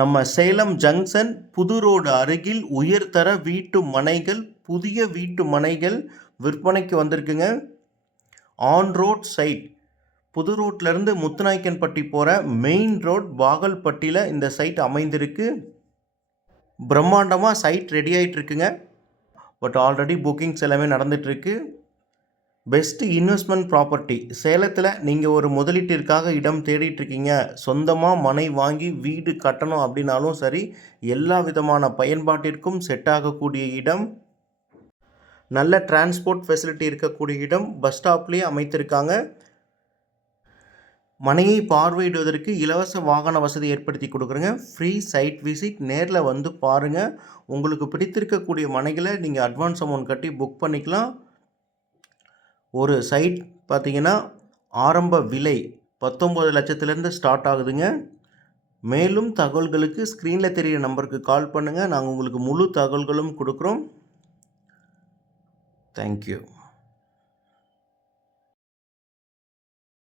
நம்ம சேலம் ஜங்ஷன் புது ரோடு அருகில் உயர்தர வீட்டு மனைகள், புதிய வீட்டு மனைகள் விற்பனைக்கு வந்திருக்குங்க. ஆன் ரோட் சைட், புது ரோட்லேருந்து முத்துநாயக்கன்பட்டி போகிற மெயின் ரோட் பாகல்பட்டியில் இந்த சைட் அமைந்திருக்கு. பிரம்மாண்டமாக சைட் ரெடி ஆகிட்டு இருக்குங்க. பட் ஆல்ரெடி புக்கிங்ஸ் எல்லாமே நடந்துகிட்ருக்கு. பெஸ்ட்டு இன்வெஸ்ட்மெண்ட் ப்ராப்பர்ட்டி சேலத்தில் நீங்கள் ஒரு முதலீட்டிற்காக இடம் தேடிட்டுருக்கீங்க, சொந்தமாக மனை வாங்கி வீடு கட்டணும் அப்படின்னாலும் சரி, எல்லா விதமான பயன்பாட்டிற்கும் செட் ஆகக்கூடிய இடம். நல்ல டிரான்ஸ்போர்ட் ஃபெசிலிட்டி இருக்கக்கூடிய இடம். பஸ் ஸ்டாப்லேயே அமைத்திருக்காங்க. மனையை பார்வையிடுவதற்கு இலவச வாகன வசதி ஏற்படுத்தி கொடுக்குறேங்க. ஃப்ரீ சைட் விசிட், நேரில் வந்து பாருங்கள். உங்களுக்கு பிடித்திருக்கக்கூடிய மனைகளை நீங்கள் அட்வான்ஸ் அமௌண்ட் கட்டி புக் பண்ணிக்கலாம். ஒரு சைட் பார்த்திங்கன்னா ஆரம்ப விலை 19 லட்சத்துலேருந்து ஸ்டார்ட் ஆகுதுங்க. மேலும் தகவல்களுக்கு ஸ்க்ரீனில் தெரிகிற நம்பருக்கு கால் பண்ணுங்கள். நாங்கள் உங்களுக்கு முழு தகவல்களும் கொடுக்குறோம். தேங்க்யூ.